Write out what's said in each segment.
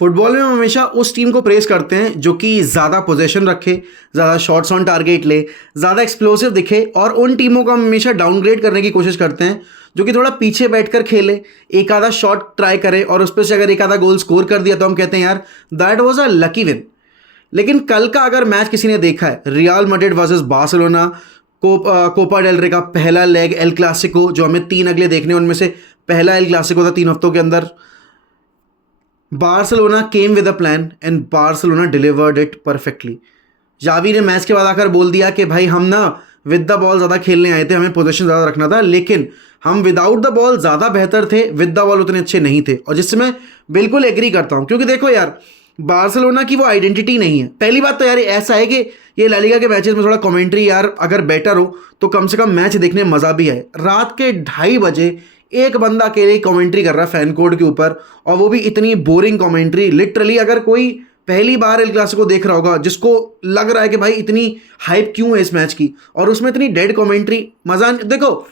Football में हम हमेशा उस टीम को प्रेस करते हैं जो कि ज़्यादा पोजेशन रखे, ज़्यादा शॉट्स ऑन टारगेट ले, ज़्यादा एक्सप्लोसिव दिखे, और उन टीमों को हम हमेशा डाउनग्रेड करने की कोशिश करते हैं जो कि थोड़ा पीछे बैठकर खेले, एक आधा शॉट ट्राई करे और उस पर से अगर एक आधा गोल स्कोर कर दिया तो हम कहते हैं यार that was a lucky win. लेकिन कल का अगर मैच किसी ने देखा है, Real Madrid versus Barcelona, Copa del Rey का पहला लेग एल क्लासिको, जो हमें 3 अगले देखने, उनमें से पहला एल क्लासिको था 3 हफ्तों के अंदर। Barcelona came with a plan and Barcelona delivered it perfectly. Xavi ने मैच के बाद आकर बोल दिया कि भाई हम ना विद द बॉल ज़्यादा खेलने आए थे, हमें पोजीशन ज़्यादा रखना था, लेकिन हम विदाउट द बॉल ज़्यादा बेहतर थे, विद द बॉल उतने अच्छे नहीं थे। और जिससे मैं बिल्कुल एग्री करता हूँ, क्योंकि देखो यार, बार्सिलोना की वो आइडेंटिटी नहीं है। पहली बात तो यार ऐसा है कि ये ला लीगा के मैचेस में थोड़ा कमेंट्री यार अगर बेटर हो तो कम से कम मैच देखने में मज़ा भी आए। रात के 2:30 एक बंदा अकेले ही कमेंट्री कर रहा है फैन कोड के ऊपर, और वो भी इतनी बोरिंग कमेंट्री। लिटरली अगर कोई पहली बार एल क्लासिको देख रहा होगा, जिसको लग रहा है कि भाई इतनी हाइप क्यों है इस मैच की, और उसमें इतनी डेड कमेंट्री, मज़ा देखो।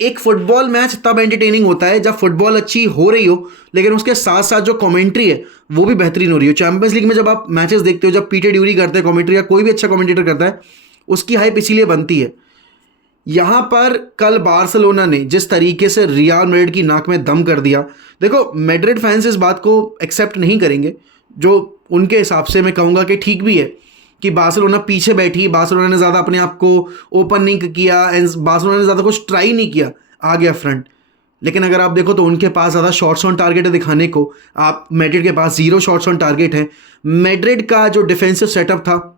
एक फुटबॉल मैच तब एंटरटेनिंग होता है जब फुटबॉल अच्छी हो रही हो, लेकिन उसके साथ साथ जो कमेंट्री है वो भी बेहतरीन हो रही हो। चैंपियंस लीग में जब आप मैचेस देखते हो, जब पीटे ड्यूरी करते हैं कमेंट्री, या कोई भी अच्छा कमेंटेटर करता है, उसकी हाइप इसीलिए बनती है। यहां पर कल बार्सिलोना ने जिस तरीके से रियल मैड्रिड की नाक में दम कर दिया, देखो मैड्रिड फैंस इस बात को एक्सेप्ट नहीं करेंगे, जो उनके हिसाब से मैं कहूँगा कि ठीक भी है कि बार्सिलोना पीछे बैठी, बार्सिलोना ने ज़्यादा अपने आप को ओपन नहीं किया एंड बार्सिलोना ने ज़्यादा कुछ ट्राई नहीं किया, आ गया फ्रंट। लेकिन अगर आप देखो तो उनके पास ज़्यादा शॉट्स ऑन टारगेट है दिखाने को, आप मैड्रिड के पास 0 शॉट्स ऑन टारगेट है। मैड्रिड का जो डिफेंसिव सेटअप था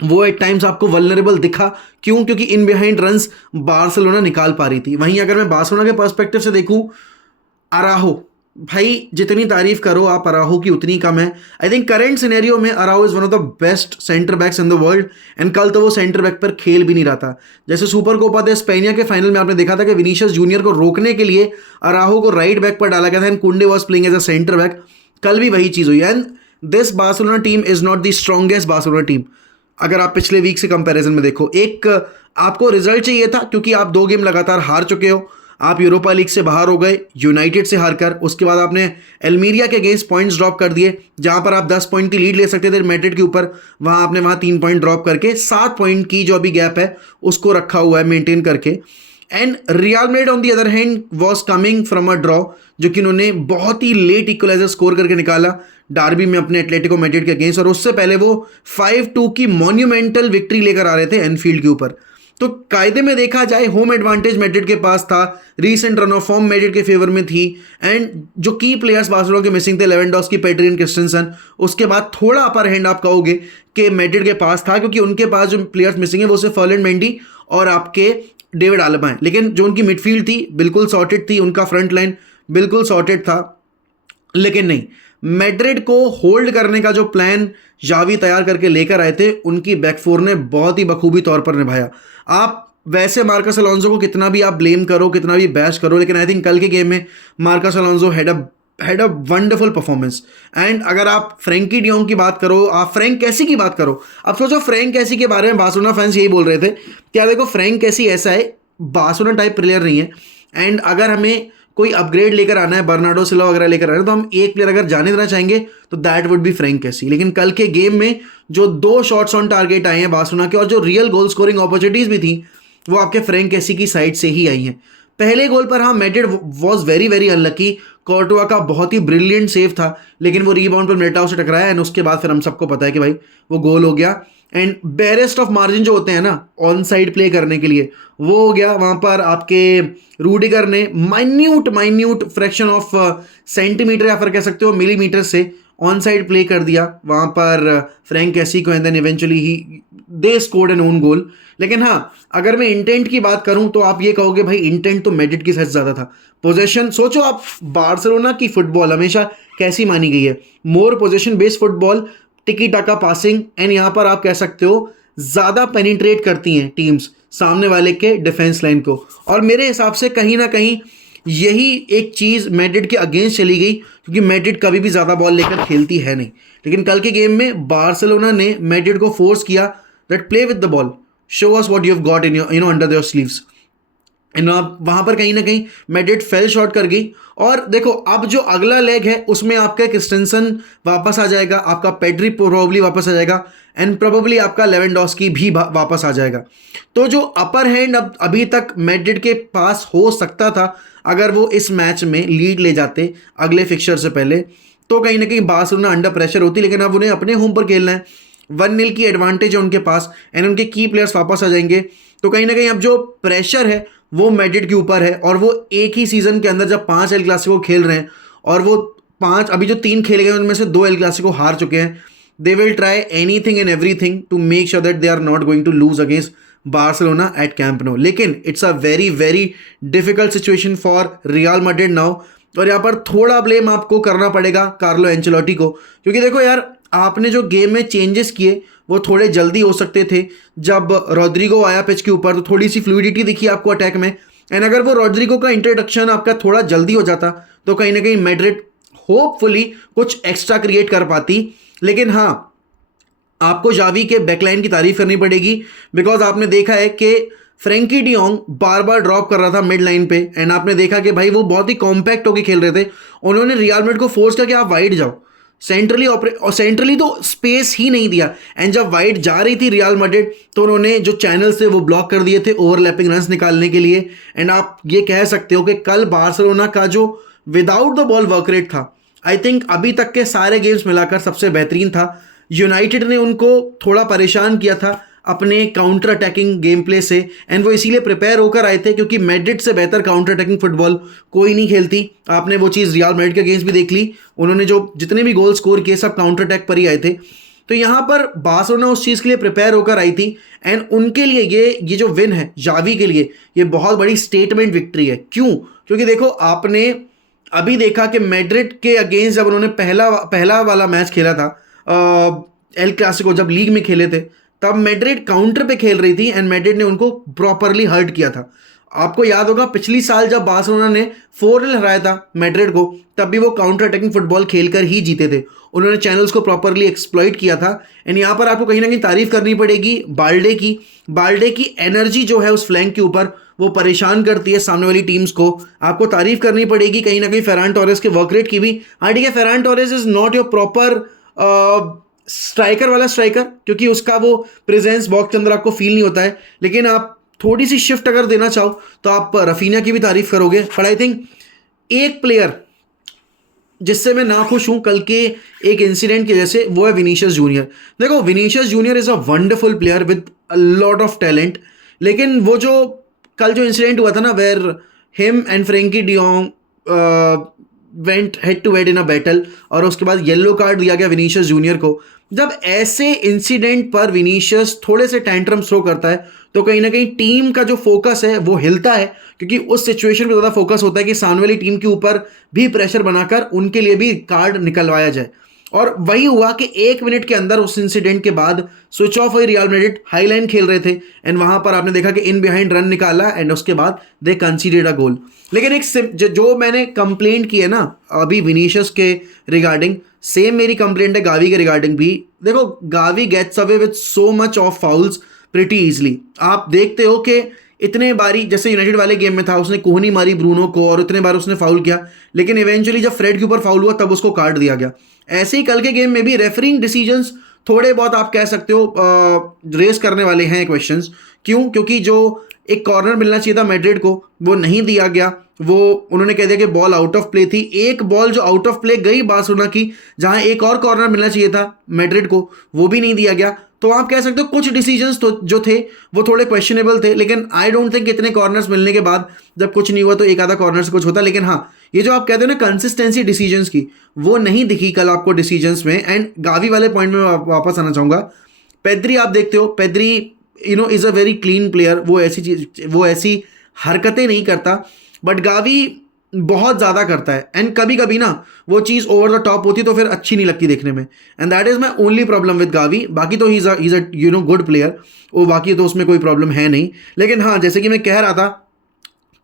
वो एट टाइम्स आपको वल्नरेबल दिखा। क्यों? क्योंकि इन बिहाइंड रन्स बार्सिलोना निकाल पा रही थी। वहीं अगर मैं बार्सिलोना के पर्सपेक्टिव से देखूं, अराहो, भाई जितनी तारीफ करो आप अराहो की उतनी कम है। आई थिंक करंट सिनेरियो में Araujo is one of the best centre backs in the world, and कल तो वो सेंटर बैक पर खेल भी नहीं रहा था। जैसे सुपर कोपा दे स्पेनिया के फाइनल में आपने देखा था कि विनीशियस जूनियर को रोकने के लिए अराहो को राइट बैक पर डाला गया था and Kounde was playing as a centre back. कल भी वही चीज़ हुई, and this Barcelona team is not the strongest Barcelona team. अगर आप पिछले वीक से कंपैरिजन में देखो, एक आपको रिजल्ट चाहिए था क्योंकि आप 2 गेम लगातार हार चुके हो, आप यूरोपा लीग से बाहर हो गए यूनाइटेड से हारकर। उसके बाद आपने एल्मीरिया के अगेंस्ट पॉइंट्स ड्रॉप कर दिए, जहां पर आप 10 पॉइंट की लीड ले सकते थे मैड्रिड के ऊपर, वहां आपने 3 पॉइंट ड्रॉप करके 7 पॉइंट की जो अभी गैप है उसको रखा हुआ है मेंटेन करके। And real Madrid on the other hand was coming from a draw, जो कि उन्होंने बहुत ही लेट इक्वलाइजर स्कोर करके निकाला डार्बी में अपने एटलेटिको मैड्रिड के अगेंस्ट, और उससे पहले वो 5-2 की मॉन्यूमेंटल विक्ट्री लेकर आ रहे थे एनफील्ड के ऊपर। तो कायदे में देखा जाए होम एडवांटेज मैड्रिड के पास था, recent run of form Madrid के फेवर में थी, एंड जो की प्लेयर्स बार्सिलोना के मिसिंग थे, लेवेंडोव्स्की, पेड्री एंड क्रिस्टेंसन। उसके बाद थोड़ा अपर हैंड आप कहोगे कि मैड्रिड के पास था, क्योंकि उनके पास जो प्लेयर्स मिसिंग है वो सिर्फ फर्लैंड मेंडी और आपके डेविड आलबा हैं। लेकिन जो उनकी मिडफील्ड थी बिल्कुल सॉर्टेड थी, उनका फ्रंट लाइन बिल्कुल सॉर्टेड था। लेकिन नहीं, मैड्रिड को होल्ड करने का जो प्लान जावी तैयार करके लेकर आए थे, उनकी बैकफोर ने बहुत ही बखूबी तौर पर निभाया। आप वैसे मार्कस अलोंसो को कितना भी आप ब्लेम करो, कितना भी बैश करो, लेकिन आई थिंक कल के गेम में Marcus Alonso had a wonderful performance. And अगर आप फ्रैंकी डियोंग की बात करो, आप फ्रैंक कैसी की बात करो, अब सोचो फ्रैंक कैसी के बारे में बार्सिलोना फैंस यही बोल रहे थे कि यार देखो फ्रैंक कैसी ऐसा है, बार्सिलोना टाइप प्लेयर नहीं है, एंड अगर हमें कोई अपग्रेड लेकर आना है, बर्नार्डो सिल्वा वगैरह लेकर आना है, तो हम एक प्लेयर अगर जाने देना चाहेंगे तो दैट वुड बी फ्रैंक कैसी। लेकिन कल के गेम में जो 2 शॉट्स ऑन टारगेट आए हैं बार्सिलोना के, और जो रियल गोल स्कोरिंग अपॉर्चुनिटीज भी थी, वो आपके फ्रैंक कैसी की साइड से ही आई हैं। पहले गोल पर हाँ Madrid was very very unlucky, कोर्टुआ का बहुत ही ब्रिलियंट सेव था, लेकिन वो रीबाउंड पर मिलिटाओ से टकराया, एंड उसके बाद फिर हम सबको पता है कि भाई वो गोल हो गया। एंड बेरेस्ट ऑफ मार्जिन जो होते हैं ना ऑन साइड प्ले करने के लिए, वो हो गया। वहाँ पर आपके रूडिगर ने माइन्यूट फ्रैक्शन ऑफ सेंटीमीटर या फिर कह सकते हो मिलीमीटर से ऑन साइड प्ले कर दिया वहाँ पर फ्रैंक कैसी को, and then eventually he they scored an own goal. लेकिन हाँ, अगर मैं इंटेंट की बात करूं तो आप ये कहोगे भाई इंटेंट तो मैड्रिड की साइड ज़्यादा था। पोजेशन सोचो आप, बार्सिलोना की फुटबॉल हमेशा कैसी मानी गई है, मोर पोजेशन बेस्ड फुटबॉल, टिकी टाका पासिंग, एंड यहाँ पर आप कह सकते हो ज़्यादा पेनिट्रेट करती हैं टीम्स सामने वाले के डिफेंस लाइन को। और मेरे हिसाब से कहीं ना कहीं यही एक चीज़ मैड्रिड के अगेंस्ट चली गई, क्योंकि मैड्रिड कभी भी ज़्यादा बॉल लेकर खेलती है नहीं। लेकिन कल के गेम में बार्सिलोना ने मैड्रिड को फोर्स किया that play with the ball, show us what you have got in your under your sleeves. And वहाँ पर कहीं ना कहीं मैड्रिड फेल शॉर्ट कर गई। और देखो अब जो अगला लेग है उसमें आपका क्रिस्टेंसन वापस आ जाएगा, आपका पेड्री प्रोबेबली वापस आ जाएगा, एंड प्रोबेबली आपका लेवेंडोस्की भी वापस आ जाएगा। तो जो अपर हैंड अब अभी तक मैड्रिड के पास हो सकता था अगर वो इस मैच में लीड ले जाते अगले फिक्सचर से पहले, तो कहीं ना कहीं बार्सिलोना अंडर प्रेशर होती। लेकिन अब उन्हें अपने होम पर खेलना है, 1-0 की एडवांटेज है उनके पास, एंड उनके की प्लेयर्स वापस आ जाएंगे। तो कहीं ना कहीं अब जो प्रेशर है वो मैड्रिड के ऊपर है, और वो एक ही सीजन के अंदर जब 5 एल क्लासिको खेल रहे हैं और वो 5 अभी जो 3 खेले गए उनमें से 2 एल क्लासिको हार चुके हैं, they will try anything and everything to make sure that they are not going to lose against Barcelona at Camp Nou. लेकिन it's a very very difficult situation for Real Madrid now, और यहाँ पर थोड़ा blame आपको करना पड़ेगा Carlo Ancelotti को, क्योंकि देखो यार आपने जो गेम में चेंजेस किए वो थोड़े जल्दी हो सकते थे। जब रोड्रिगो आया पिच के ऊपर तो थोड़ी सी फ्लूइडिटी दिखी आपको अटैक में, एंड अगर वो रोड्रिगो का इंट्रोडक्शन आपका थोड़ा जल्दी हो जाता तो कहीं ना कहीं मैड्रिड होपफुली कुछ एक्स्ट्रा क्रिएट कर पाती। लेकिन हाँ, आपको जावी के बैकलाइन की तारीफ करनी पड़ेगी, बिकॉज आपने देखा है कि फ्रेंकी डियोंग बार बार ड्रॉप कर रहा था मिड लाइन पे, एंड आपने देखा कि भाई वो बहुत ही कॉम्पैक्ट होकर खेल रहे थे। उन्होंने रियल मैड्रिड को फोर्स किया कि आप वाइड जाओ, सेंट्रली और सेंट्रली तो स्पेस ही नहीं दिया, एंड जब वाइड जा रही थी रियल मैड्रिड तो उन्होंने जो चैनल्स थे वो ब्लॉक कर दिए थे ओवरलैपिंग रन्स निकालने के लिए। एंड आप ये कह सकते हो कि कल बार्सिलोना का जो without the ball work rate था, आई थिंक अभी तक के सारे गेम्स मिलाकर सबसे बेहतरीन था। यूनाइटेड ने उनको थोड़ा परेशान किया था अपने काउंटर अटैकिंग गेम प्ले से, एंड वो इसीलिए प्रिपेयर होकर आए थे क्योंकि मैड्रिड से बेहतर काउंटर अटैकिंग फुटबॉल कोई नहीं खेलती। आपने वो चीज़ रियल मैड्रिड के गेम्स भी देख ली, उन्होंने जो जितने भी गोल स्कोर किए सब काउंटर अटैक पर ही आए थे। तो यहाँ पर बार्सिलोना उस चीज़ के लिए प्रिपेयर होकर आई थी, एंड उनके लिए ये जो विन है जावी के लिए ये बहुत बड़ी स्टेटमेंट विक्ट्री है। क्यों? क्योंकि देखो आपने अभी देखा कि मैड्रिड के अगेंस्ट जब उन्होंने पहला वाला मैच खेला था एल क्लासिको, जब लीग में खेले थे, तब मैड्रिड काउंटर पे खेल रही थी एंड मैड्रिड ने उनको प्रॉपरली हर्ट किया था। आपको याद होगा पिछली साल जब बार्सिलोना ने 4-0 हराया था मैड्रिड को, तब भी वो काउंटर अटैकिंग फुटबॉल खेलकर ही जीते थे। उन्होंने चैनल्स को प्रॉपरली एक्सप्लॉइट किया था। एंड यहाँ पर आपको कहीं ना कहीं तारीफ करनी पड़ेगी बाल्डे की एनर्जी जो है उस फ्लैंक के ऊपर वो परेशान करती है सामने वाली टीम्स को। आपको तारीफ करनी पड़ेगी कहीं ना कहीं फेरान टोरेस के वर्क रेट की भी। हाँ ठीक है, Ferran Torres is not your proper striker वाला स्ट्राइकर, क्योंकि उसका वो प्रेजेंस बॉक्स के अंदर आपको फील नहीं होता है, लेकिन आप थोड़ी सी शिफ्ट अगर देना चाहो तो आप रफीना की भी तारीफ करोगे। बट आई थिंक एक प्लेयर जिससे मैं नाखुश हूं कल के एक इंसिडेंट की वजह से, वो है विनीशियस जूनियर। देखो Vinicius Junior is a wonderful player with a lot of talent, लेकिन वो जो कल जो इंसिडेंट हुआ था ना, where him and Frenkie de Jong went head to head in a battle और उसके बाद येलो कार्ड दिया गया विनीशियस जूनियर को। जब ऐसे इंसिडेंट पर विनीशियस थोड़े से टैंट्रम थ्रो करता है तो कहीं ना कहीं टीम का जो फोकस है वो हिलता है, क्योंकि उस सिचुएशन में ज़्यादा फोकस होता है कि सामने वाली टीम के ऊपर भी प्रेशर बनाकर उनके लिए भी कार्ड निकलवाया जाए। और वही हुआ कि 1 मिनट के अंदर उस इंसिडेंट के बाद स्विच ऑफ हुई रियल मैड्रिड, हाई लाइन खेल रहे थे एंड वहां पर आपने देखा कि इन बिहाइंड रन निकाला एंड उसके बाद दे कंसीडर्ड अ गोल। लेकिन एक जो मैंने कंप्लेंट की है ना अभी विनीशियस के रिगार्डिंग, सेम मेरी कंप्लेंट है गावी के रिगार्डिंग भी। देखो Gavi gets away with so much of fouls pretty easily. आप देखते हो कि इतने बारी जैसे यूनाइटेड वाले गेम में था, उसने कोहनी मारी ब्रूनो को और इतने बार उसने फाउल किया, लेकिन इवेंचुअली जब फ्रेड के ऊपर फाउल हुआ तब उसको कार्ड दिया गया। ऐसे ही कल के गेम में भी रेफरिंग डिसीजंस थोड़े बहुत आप कह सकते हो रेस करने वाले हैं क्वेश्चंस। क्यों? क्योंकि जो एक कॉर्नर मिलना चाहिए था मैड्रिड को वो नहीं दिया गया, वो उन्होंने कह दिया कि बॉल आउट ऑफ प्ले थी। एक बॉल जो आउट ऑफ प्ले गई बार्सिलोना की, जहां एक और कॉर्नर मिलना चाहिए था मैड्रिड को, वो भी नहीं दिया गया। तो आप कह सकते हो कुछ डिसीजंस तो जो थे वो थोड़े क्वेश्चनेबल थे, लेकिन आई डोंट थिंक इतने कॉर्नर्स मिलने के बाद जब कुछ नहीं हुआ तो एक आधा कॉर्नर से कुछ होता। लेकिन हाँ, ये जो आप कहते हो ना कंसिस्टेंसी डिसीजंस की, वो नहीं दिखी कल आपको डिसीजंस में। एंड गावी वाले पॉइंट में वापस आना चाहूँगा। पेद्री आप देखते हो, Pedri is a very clean player, वो ऐसी हरकतें नहीं करता, बट गावी बहुत ज़्यादा करता है एंड कभी कभी ना वो चीज़ ओवर द टॉप होती तो फिर अच्छी नहीं लगती देखने में, and that is my only problem with Gavi. बाकी तो he is a good player, वो बाकी तो उसमें कोई प्रॉब्लम है नहीं। लेकिन हाँ, जैसे कि मैं कह रहा था,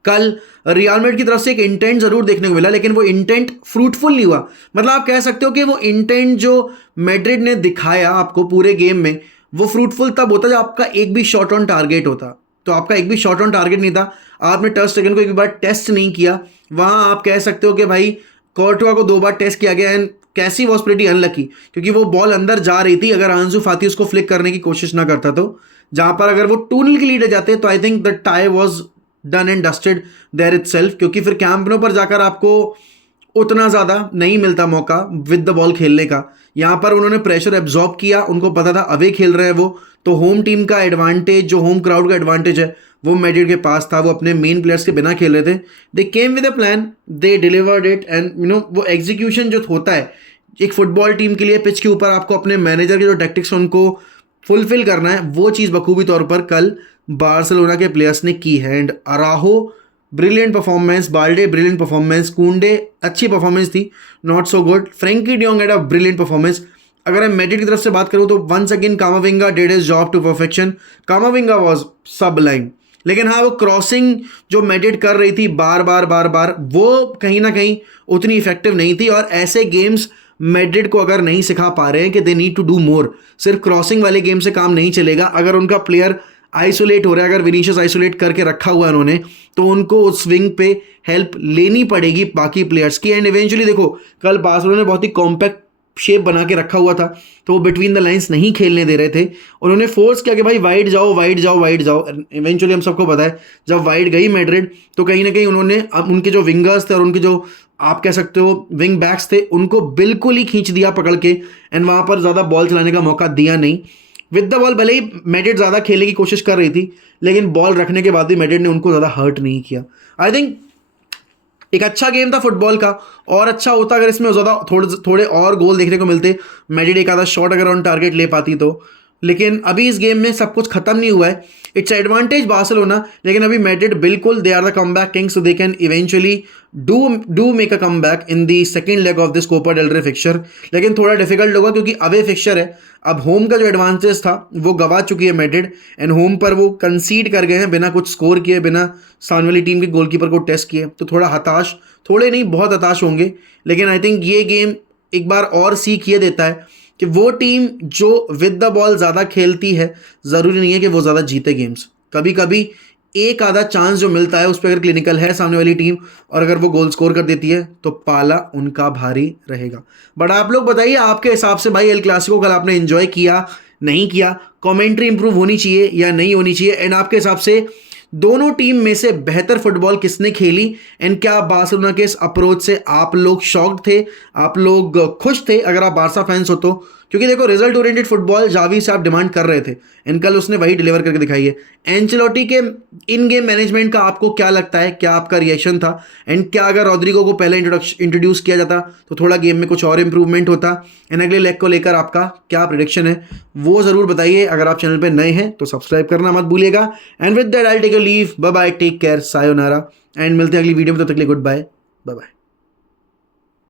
कल रियल मैड्रिड की तरफ से एक इंटेंट जरूर देखने को मिला, लेकिन वो इंटेंट फ्रूटफुल नहीं हुआ। मतलब आप कह सकते हो कि वो इंटेंट जो मैड्रिड ने दिखाया आपको पूरे गेम में, वो फ्रूटफुल तब होता जब आपका एक भी शॉट ऑन टारगेट होता। तो आपका एक भी शॉट ऑन टारगेट नहीं था, आपने टर स्टेगन को एक बार टेस्ट नहीं किया। वहां आप कह सकते हो कि भाई कोर्टुआ को 2 बार टेस्ट किया गया एंड कैसी वॉज प्रीटी अनलकी, क्योंकि वो बॉल अंदर जा रही थी। अगर आंसू फाती उसको फ्लिक करने की कोशिश ना करता तो जहां पर अगर वो 2-0 की लीड जाते तो I think the tie was done and dusted there itself, क्योंकि फिर कैंप नो पर जाकर आपको उतना ज़्यादा नहीं मिलता मौका विद द बॉल खेलने का। यहाँ पर उन्होंने प्रेशर एब्जॉर्ब किया, उनको पता था अवे खेल रहे हैं वो, तो होम टीम का एडवांटेज, जो होम क्राउड का एडवांटेज है वो मैड्रिड के पास था। वो अपने मेन प्लेयर्स के बिना खेल रहे थे। They came with a plan, they delivered it and वो एग्जीक्यूशन जो होता है एक फुटबॉल टीम के लिए पिच के ऊपर, आपको अपने मैनेजर के जो टैक्टिक्स उनको फुलफिल करना है, वो चीज़ बखूबी तौर पर कल बार्सिलोना के प्लेयर्स ने की है। And Araujo brilliant performance, Balde brilliant performance, Kounde अच्छी परफॉर्मेंस थी, not so good, Frenkie de Jong had a brilliant performance. अगर मैं मैड्रिड की तरफ से बात करूं तो once again Camavinga did his job to perfection, Camavinga was sublime. लेकिन हाँ, वो क्रॉसिंग जो मैड्रिड कर रही थी बार बार वो कहीं ना कहीं उतनी इफेक्टिव नहीं थी। और ऐसे गेम्स मैड्रिड को अगर नहीं सिखा पा रहे हैं कि they need to do more, सिर्फ क्रॉसिंग वाले गेम से काम नहीं चलेगा। अगर उनका प्लेयर आइसोलेट हो रहा है, अगर विनीशियस आइसोलेट करके रखा हुआ है उन्होंने, तो उनको उस स्विंग पे हेल्प लेनी पड़ेगी बाकी प्लेयर्स की। एंड इवेंचुअली देखो, कल बार्सिलोना ने बहुत ही कॉम्पैक्ट शेप बना के रखा हुआ था, तो वो बिटवीन द लाइंस नहीं खेलने दे रहे थे। उन्होंने फोर्स किया कि भाई वाइड जाओ वाइड जाओ वाइड जाओ। इवेंचुअली हम सबको पता है जब वाइड गई मैड्रिड तो कहीं ना कहीं उन्होंने उनके जो विंगर्स थे और उनके जो आप कह सकते हो विंग बैक्स थे, उनको बिल्कुल ही खींच दिया पकड़ के, एंड वहां पर ज़्यादा बॉल चलाने का मौका दिया नहीं। विद द बॉल भले ही मैड्रिड ज़्यादा खेलने की कोशिश कर रही थी, लेकिन बॉल रखने के बाद भी मैड्रिड ने उनको ज़्यादा हर्ट नहीं किया। आई थिंक एक अच्छा गेम था फुटबॉल का, और अच्छा होता अगर इसमें ज़्यादा थोड़े और गोल देखने को मिलते, मैड्रिड एक आधा शॉट अगर ऑन टारगेट ले पाती तो। लेकिन अभी इस गेम में सब कुछ खत्म नहीं हुआ है। इट्स एडवांटेज बार्सिलोना, लेकिन अभी मैड्रिड बिल्कुल they are the comeback kings, so they can eventually do make a comeback in the second leg of this Copa del Rey fixture. लेकिन थोड़ा डिफिकल्ट होगा क्योंकि अवे फिक्चर है। अब होम का जो एडवांटेज था वो गवा चुकी है मैड्रिड, एंड होम पर वो कंसीड कर गए हैं बिना कुछ स्कोर किए, बिना सामने वाली टीम के गोलकीपर को टेस्ट किए। तो थोड़ा हताश, थोड़े नहीं बहुत हताश होंगे। लेकिन आई थिंक ये गेम एक बार और सीख ये देता है कि वो टीम जो विद द बॉल ज़्यादा खेलती है, ज़रूरी नहीं है कि वो ज़्यादा जीते गेम्स। कभी कभी एक आधा चांस जो मिलता है उस पर अगर क्लिनिकल है सामने वाली टीम, और अगर वो गोल स्कोर कर देती है तो पाला उनका भारी रहेगा। बट आप लोग बताइए आपके हिसाब से भाई एल क्लासिको कल आपने एंजॉय किया नहीं किया? कमेंट्री इंप्रूव होनी चाहिए या नहीं होनी चाहिए? एंड आपके हिसाब से दोनों टीम में से बेहतर फुटबॉल किसने खेली? एंड क्या बार्सिलोना के इस अप्रोच से आप लोग शॉक्ड थे, आप लोग खुश थे अगर आप बार्सा फैंस हो तो? क्योंकि देखो, रिजल्ट ओरिएंटेड फुटबॉल जावी से आप डिमांड कर रहे थे, एंड कल उसने वही डिलीवर करके दिखाई है। एंचेलोटी के इन गेम मैनेजमेंट का आपको क्या लगता है, क्या आपका रिएक्शन था? एंड क्या अगर रॉड्रिगो को पहले इंट्रोड्यूस किया जाता तो थोड़ा गेम में कुछ और इंप्रूवमेंट होता? एंड अगले लेग को लेकर आपका क्या प्रेडिक्शन है वो ज़रूर बताइए। अगर आप चैनल पर नए हैं तो सब्सक्राइब करना मत भूलिएगा। And with that I take a leave, bye bye, take care, sayonara, and मिलते हैं अगली वीडियो में। तब तक के लिए गुड बाय, बाय बाय।